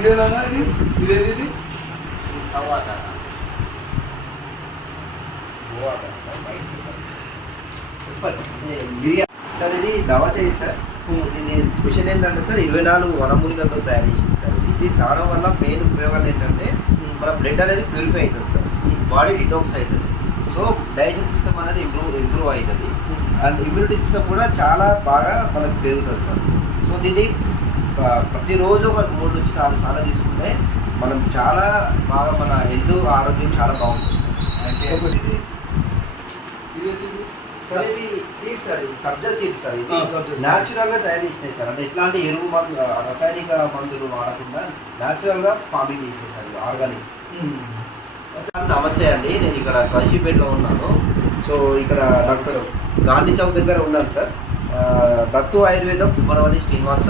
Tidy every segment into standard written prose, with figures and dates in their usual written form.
ఇదేనా ఇది ఇదేది ఇది బిర్యానీ సార్ ఇది దవా చేయి సార్. ఇది స్పెషల్ ఏంటంటే సార్ 24 వనమూలికలతో తయారు చేసింది సార్. ఇది తాగడం వల్ల మెయిన్ ఉపయోగాలు ఏంటంటే మన బ్లడ్ అనేది ప్యూరిఫై అవుతుంది సార్, బాడీ డిటాక్స్ అవుతుంది. సో డైజెషన్ సిస్టమ్ అనేది ఇంప్రూవ్ అవుతుంది అండ్ ఇమ్యూనిటీ సిస్టమ్ కూడా చాలా బాగా మనకు పెరుగుతుంది సార్. సో దీన్ని ప్రతిరోజు ఒక 3 నుంచి 4 సార్లు తీసుకుంటే మనం చాలా బాగా మన హెల్త్ ఆరోగ్యం చాలా బాగుంటుంది సార్. ఒకటి ఇది ఇదేది సార్ ఇది సీడ్స్ సార్, ఇది సబ్జా సీడ్స్ సార్. ఇది సబ్జా న్యాచురల్గా తయారు చేసినాయి సార్. అంటే ఎట్లాంటి ఎరువు మందు రసాయనిక మందులు వాడకుండా న్యాచురల్గా ఫార్మింగ్ చేసినాయి సార్, ఇది ఆర్గానిక్. నమస్తే అండి, నేను ఇక్కడ స్వదేశీపేటలో ఉన్నాను. సో ఇక్కడ డాక్టర్ గాంధీ చౌక్ దగ్గర ఉన్నాను సార్. దత్తు ఆయుర్వేదం కుమ్మరవల్లి శ్రీనివాస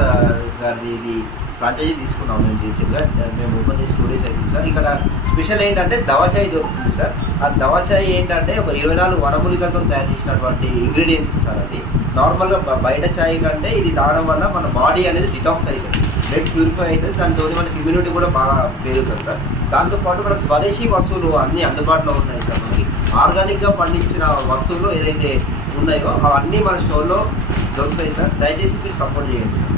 గారి ఇది ఫ్రాంచైజీ తీసుకున్నాం మేము రీసెంట్గా. మేము ఓపెన్ చేసి 2 days అవుతుంది సార్. ఇక్కడ స్పెషల్ ఏంటంటే దవాచాయ్ దొరుకుతుంది సార్. ఆ దవాచాయ్ ఏంటంటే ఒక 24 వనమూలికలతో తయారు చేసినటువంటి ఇంగ్రీడియంట్స్ సార్. అది నార్మల్గా బయట చాయ్ కంటే ఇది తాగడం వల్ల మన బాడీ అనేది డిటాక్స్ అవుతుంది, బ్లడ్ ప్యూరిఫై అవుతుంది, దాంతో మనకి ఇమ్యూనిటీ కూడా బాగా పెరుగుతుంది సార్. దాంతోపాటు మనకు స్వదేశీ వస్తువులు అన్నీ అందుబాటులో ఉన్నాయి సార్. మనకి ఆర్గానిక్గా పండించిన వస్తువులు ఏదైతే ఉన్నాయో అవన్నీ మన స్టోర్లో దొరుకుతాయి సార్. దయచేసి మీరు సపోర్ట్ చేయండి సార్.